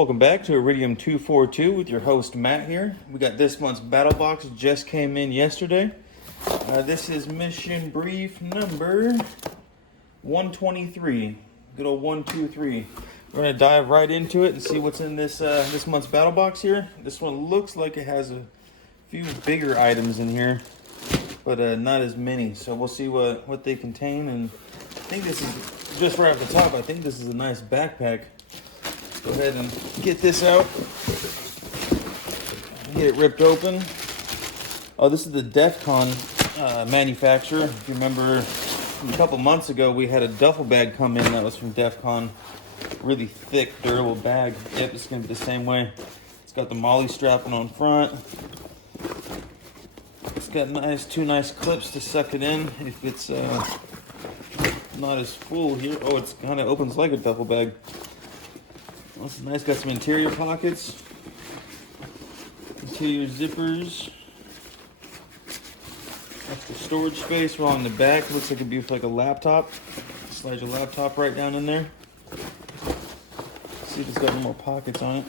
Welcome back to Iridium 242 with your host Matt here. We got this month's BattlBox, just came in yesterday. This is mission brief number 123. Good old 123. We're gonna dive right into it and see what's in this month's BattlBox here. This one looks like it has a few bigger items in here, but not as many. So we'll see what they contain. And I think this is just right off the top. I think this is a nice backpack. Go ahead and get this out. Get it ripped open. Oh, this is the Defcon manufacturer. If you remember, a couple months ago, we had a duffel bag come in that was from Defcon. Really thick, durable bag. Yep, it's gonna be the same way. It's got the MOLLE strapping on front. It's got two nice clips to suck it in if it's not as full here. Oh, it's kind of opens like a duffel bag. That's nice. Got some interior pockets, interior zippers. That's the storage space. We're on the back. Looks like it'd be like a laptop. Slide your laptop right down in there. See if it's got any more pockets on it.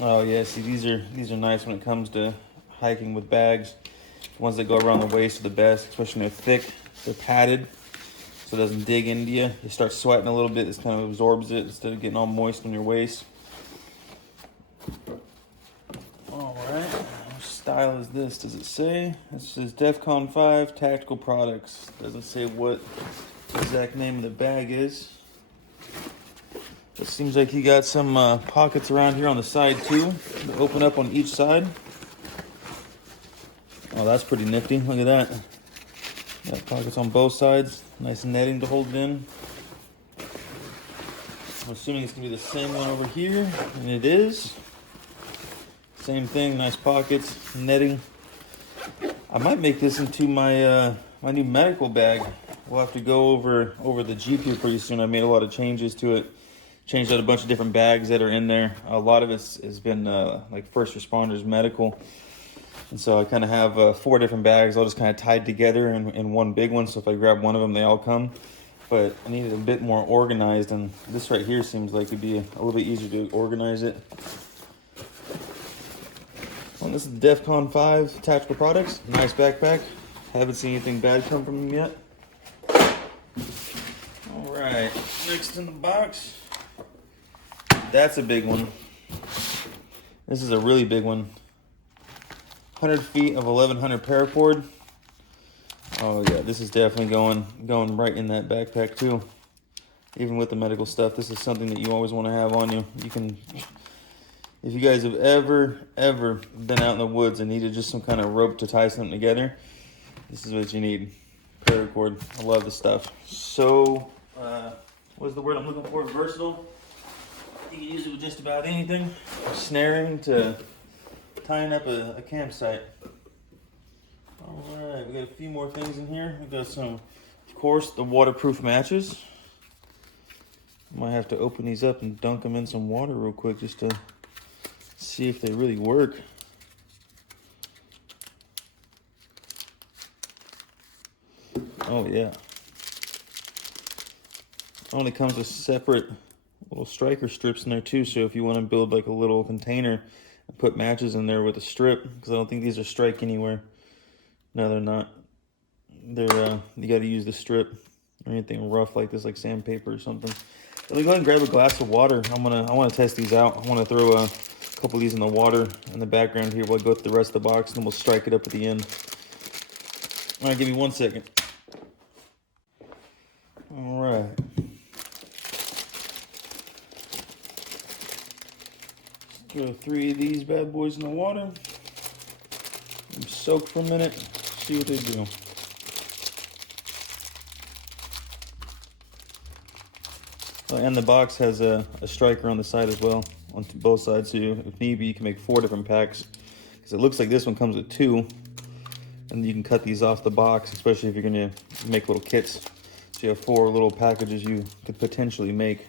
Oh yeah, see these are nice when it comes to hiking with bags. The ones that go around the waist are the best, especially when they're thick. They're padded, so it doesn't dig into you. You start sweating a little bit, this kind of absorbs it instead of getting all moist on your waist. All right, what style is this? Does it say? It says Defcon 5 Tactical Products. Doesn't say what the exact name of the bag is. It seems like you got some pockets around here on the side too, that open up on each side. Oh, that's pretty nifty. Look at that. Got pockets on both sides. Nice netting to hold it in. I'm assuming it's gonna be the same one over here, and it is. Same thing, nice pockets, netting. I might make this into my my new medical bag. We'll have to go over the Jeep here pretty soon. I made a lot of changes to it. Changed out a bunch of different bags that are in there. A lot of it has been like first responders medical. And so I kind of have 4 different bags all just kind of tied together in one big one. So if I grab one of them, they all come. But I needed a bit more organized, and this right here seems like it'd be a little bit easier to organize it. Well, this is the Defcon 5 Tactical Products. Nice backpack. Haven't seen anything bad come from them yet. All right, next in the box. That's a big one. This is a really big one. 100 feet of 1100 paracord. Oh yeah, this is definitely going right in that backpack too. Even with the medical stuff, this is something that you always want to have on you. You can, if you guys have ever been out in the woods and needed just some kind of rope to tie something together, this is what you need. Paracord. I love this stuff. So, what's the word I'm looking for? Versatile. You can use it with just about anything. Snaring to tying up a campsite. All right, we got a few more things in here. We got some, of course, the waterproof matches. Might have to open these up and dunk them in some water real quick just to see if they really work. Oh yeah. Only comes with separate little striker strips in there too, so if you want to build like a little container and put matches in there with a strip, because I don't think these are strike anywhere. No, they're not. They're you got to use the strip or anything rough like this, like sandpaper or something. Let me go ahead and grab a glass of water. I want to test these out. I want to throw a couple of these in the water in the background here. We'll go through the rest of the box and then we'll strike it up at the end. All right, give me 1 second. All right. Throw 3 of these bad boys in the water. Let them soak for a minute. See what they do. And the box has a striker on the side as well, on both sides. So if need be, you can make 4 different packs. Because it looks like this one comes with 2. And you can cut these off the box, especially if you're going to make little kits. So you have 4 little packages you could potentially make.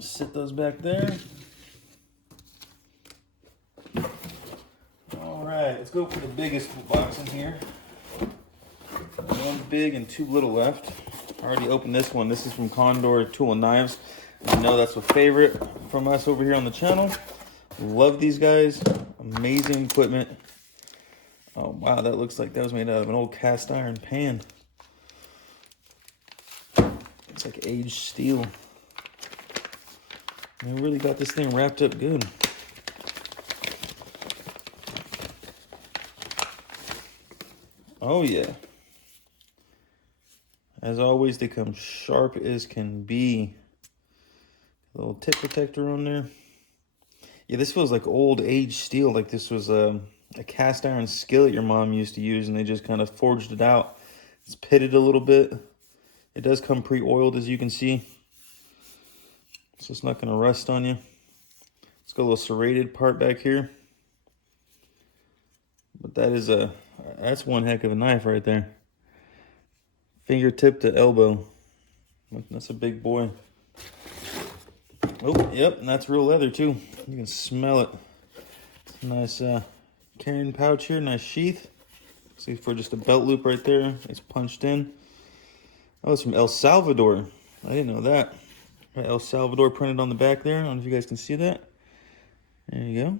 Set those back there. All right, let's go for the biggest box in here. 1 big and 2 little left. I already opened this one. This is from Condor Tool and Knives. I know that's a favorite from us over here on the channel. Love these guys. Amazing equipment. Oh, wow, that looks like that was made out of an old cast iron pan. It's like aged steel. They really got this thing wrapped up good. Oh, yeah. As always, they come sharp as can be. A little tip protector on there. Yeah, this feels like old aged steel. Like this was a cast iron skillet your mom used to use, and they just kind of forged it out. It's pitted a little bit. It does come pre-oiled, as you can see. So it's not going to rust on you. It's got a little serrated part back here. But that's one heck of a knife right there. Fingertip to elbow. That's a big boy. Oh, yep, and that's real leather too. You can smell it. Nice carrying pouch here, nice sheath. See, for just a belt loop right there. It's punched in. Oh, it's from El Salvador. I didn't know that. Got El Salvador printed on the back there. I don't know if you guys can see that. There you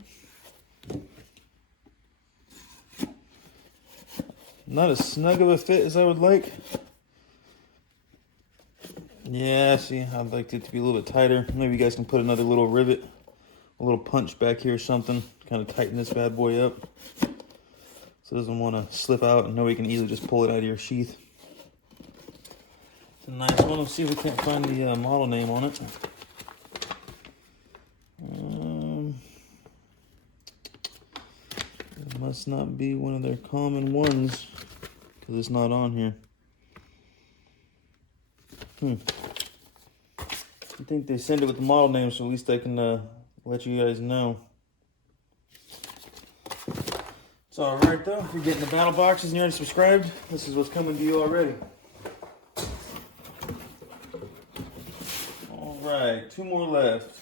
go. Not as snug of a fit as I would like. Yeah, see, I'd like it to be a little bit tighter. Maybe you guys can put another little rivet, a little punch back here or something. Kind of tighten this bad boy up. So it doesn't want to slip out and nobody can easily just pull it out of your sheath. It's a nice one. Let's see if we can't find the model name on it. It must not be one of their common ones because it's not on here. I think they send it with the model name, so at least I can let you guys know. It's all right though. If you're getting the battle boxes and you're already subscribed, this is what's coming to you already. All right, 2 more left.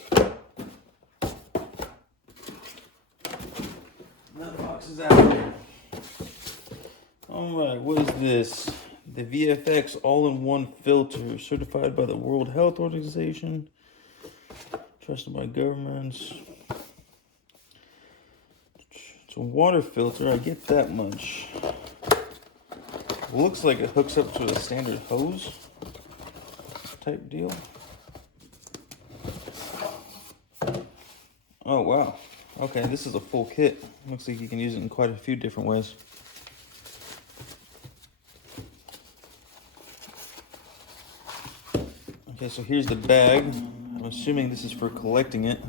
That box is out here. All right, what is this? The VFX all-in-one filter, certified by the World Health Organization, trusted by governments. It's a water filter, I get that much. Looks like it hooks up to a standard hose type deal. Oh, wow. Okay, this is a full kit. Looks like you can use it in quite a few different ways. Okay, so here's the bag. I'm assuming this is for collecting it.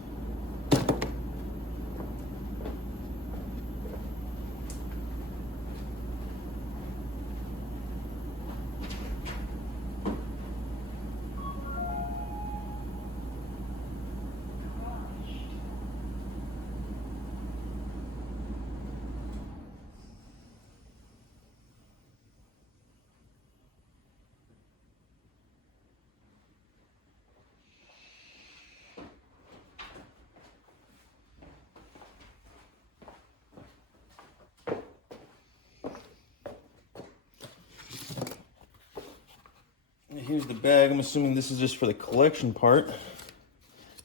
Here's the bag. I'm assuming this is just for the collection part.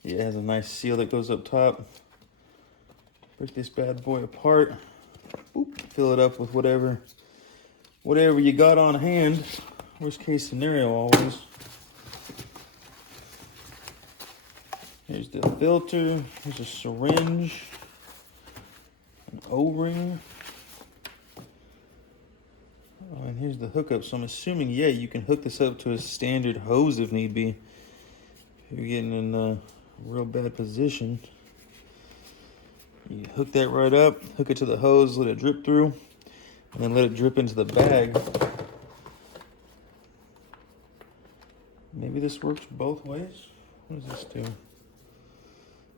Yeah, it has a nice seal that goes up top. Break this bad boy apart. Boop. Fill it up with whatever you got on hand. Worst case scenario always. Here's the filter. Here's a syringe. An O-ring. Oh, and here's the hookup. So I'm assuming, yeah, you can hook this up to a standard hose if need be. If you're getting in a real bad position. You hook that right up, hook it to the hose, let it drip through, and then let it drip into the bag. Maybe this works both ways. What does this do?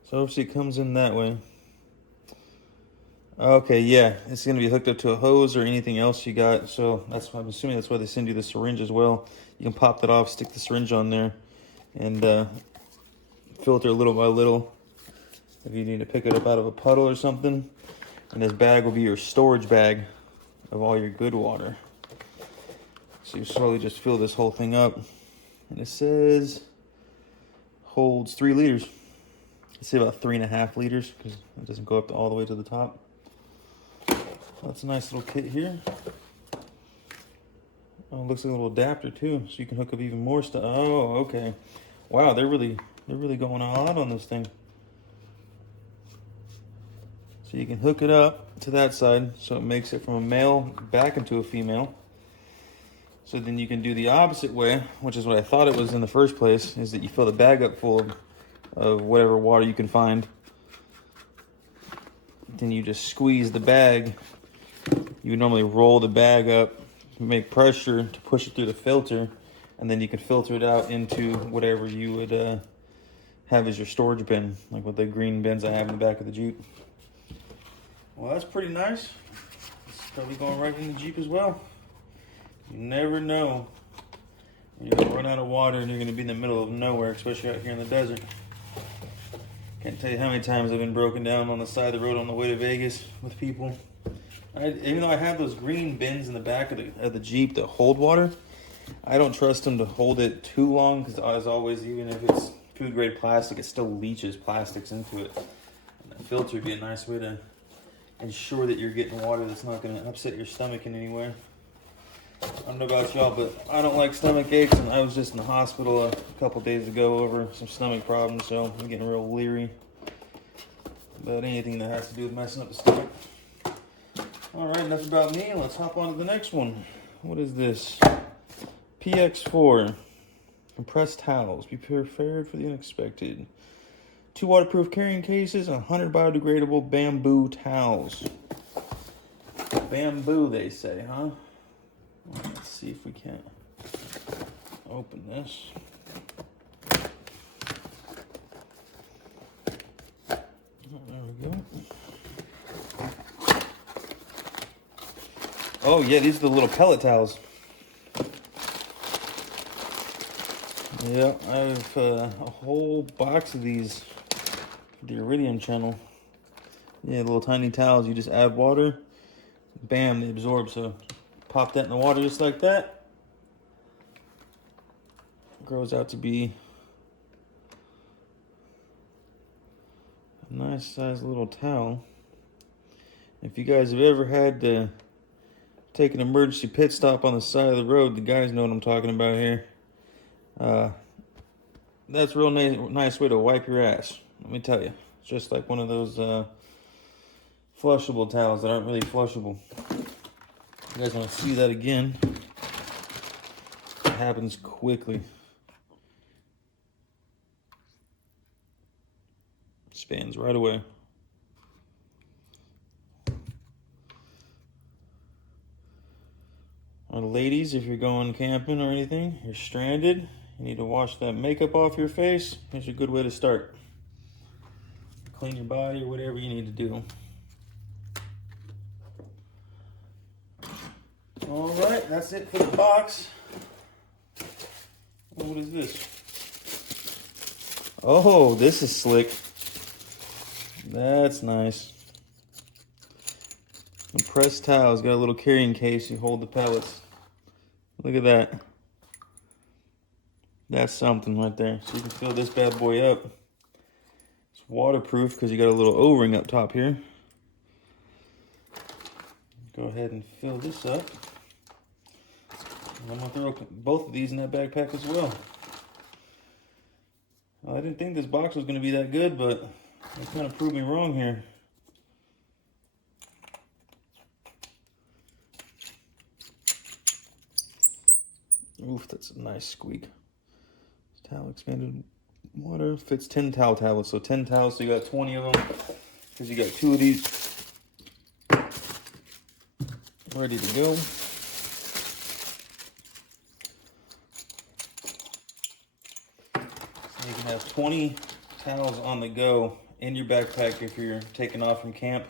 So obviously it comes in that way. Okay, yeah, it's going to be hooked up to a hose or anything else you got. So I'm assuming that's why they send you the syringe as well. You can pop that off, stick the syringe on there, and filter little by little if you need to pick it up out of a puddle or something. And this bag will be your storage bag of all your good water. So you slowly just fill this whole thing up. and it says holds 3 liters. I'd say about 3.5 liters because it doesn't go up all the way to the top. That's a nice little kit here. Oh, it looks like a little adapter too, so you can hook up even more stuff. Oh, okay. Wow, they're really going all out on this thing. So you can hook it up to that side, so it makes it from a male back into a female. So then you can do the opposite way, which is what I thought it was in the first place, is that you fill the bag up full of whatever water you can find. Then you just squeeze the bag. You would normally roll the bag up, make pressure to push it through the filter, and then you can filter it out into whatever you would have as your storage bin, like with the green bins I have in the back of the Jeep. Well, that's pretty nice. It's probably going right in the Jeep as well. You never know when you're going to run out of water and you're going to be in the middle of nowhere, especially out here in the desert. Can't tell you how many times I've been broken down on the side of the road on the way to Vegas with people. Even though I have those green bins in the back of the Jeep that hold water, I don't trust them to hold it too long because, as always, even if it's food grade plastic, it still leaches plastics into it. And that filter would be a nice way to ensure that you're getting water that's not going to upset your stomach in any way. I don't know about y'all, but I don't like stomach aches, and I was just in the hospital a couple days ago over some stomach problems, so I'm getting real leery about anything that has to do with messing up the stomach. Alright, enough about me. Let's hop on to the next one. What is this? PX4. Compressed towels. Be prepared for the unexpected. 2 waterproof carrying cases, 100 biodegradable bamboo towels. Bamboo, they say, huh? Let's see if we can't open this. There we go. Oh yeah, these are the little pellet towels. Yeah, I have a whole box of these for the Iridium channel. Yeah, little tiny towels. You just add water, bam, they absorb. So pop that in the water just like that. Grows out to be a nice sized little towel. If you guys have ever had to take an emergency pit stop on the side of the road, the guys know what I'm talking about here. That's a real nice way to wipe your ass. Let me tell you. It's just like one of those flushable towels that aren't really flushable. You guys want to see that again? It happens quickly. Spans right away. Ladies, if you're going camping or anything, you're stranded, you need to wash that makeup off your face, here's a good way to start. Clean your body or whatever you need to do. Alright, that's it for the box. What is this? Oh, this is slick. That's nice. Compressed towels, got a little carrying case, you hold the pellets. Look at that. That's something right there. So you can fill this bad boy up. It's waterproof because you got a little O-ring up top here. Go ahead and fill this up. And I'm going to throw both of these in that backpack as well. I didn't think this box was going to be that good, but it kind of proved me wrong here. Oof, that's a nice squeak. Towel expanded water fits 10 towel tablets. So 10 towels, so you got 20 of them. Because you got 2 of these ready to go. So you can have 20 towels on the go in your backpack if you're taking off from camp.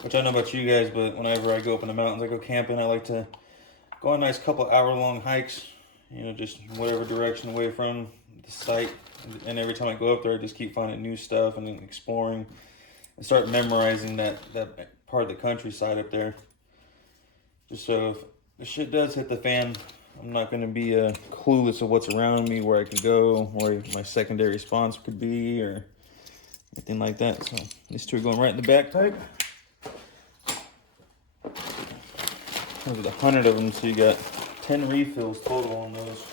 Which I don't know about you guys, but whenever I go up in the mountains, I go camping, I like to go on nice couple hour-long hikes, you know, just whatever direction away from the site. And every time I go up there, I just keep finding new stuff and exploring and start memorizing that part of the countryside up there. Just so if the shit does hit the fan, I'm not going to be clueless of what's around me, where I could go, where my secondary response could be, or anything like that. So these two are going right in the backpack. There's 100 of them, so you got 10 refills total on those.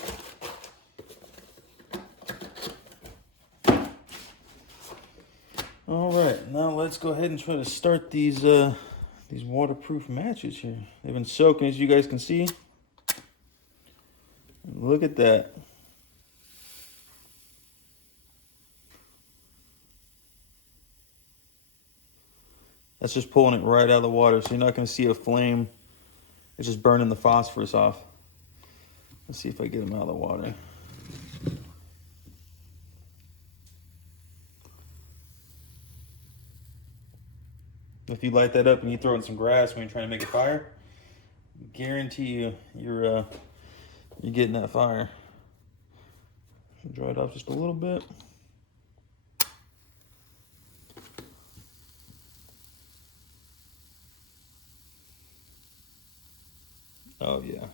All right, now let's go ahead and try to start these waterproof matches here. They've been soaking, as you guys can see. Look at that. That's just pulling it right out of the water, so you're not going to see a flame. It's just burning the phosphorus off. Let's see if I get them out of the water. If you light that up and you throw in some grass when you're trying to make a fire, guarantee you you're getting that fire. Dry it off just a little bit. Oh yeah,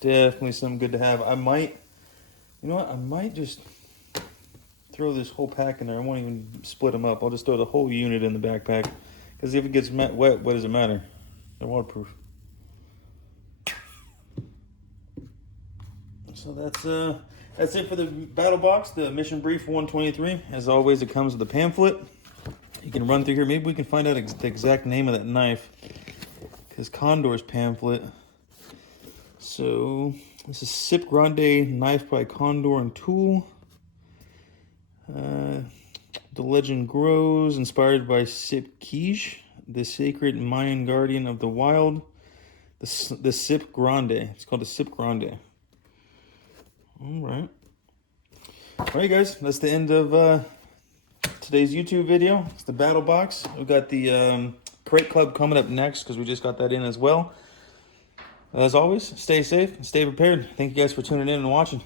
definitely something good to have. I might, you know what? I might just throw this whole pack in there. I won't even split them up. I'll just throw the whole unit in the backpack. Because if it gets wet, what does it matter? They're waterproof. So that's it for the BattlBox, the Mission Brief 123. As always, it comes with a pamphlet. You can run through here. Maybe we can find out the exact name of that knife. Because Condor's pamphlet. So this is Sip Grande knife by Condor and Tool. The legend grows, inspired by Sip Kij, the sacred Mayan guardian of the wild. The Sip Grande. It's called the Sip Grande. All right. All right, guys. That's the end of today's YouTube video. It's the BattlBox. We've got the Crate Club coming up next because we just got that in as well. As always, stay safe and stay prepared. Thank you guys for tuning in and watching.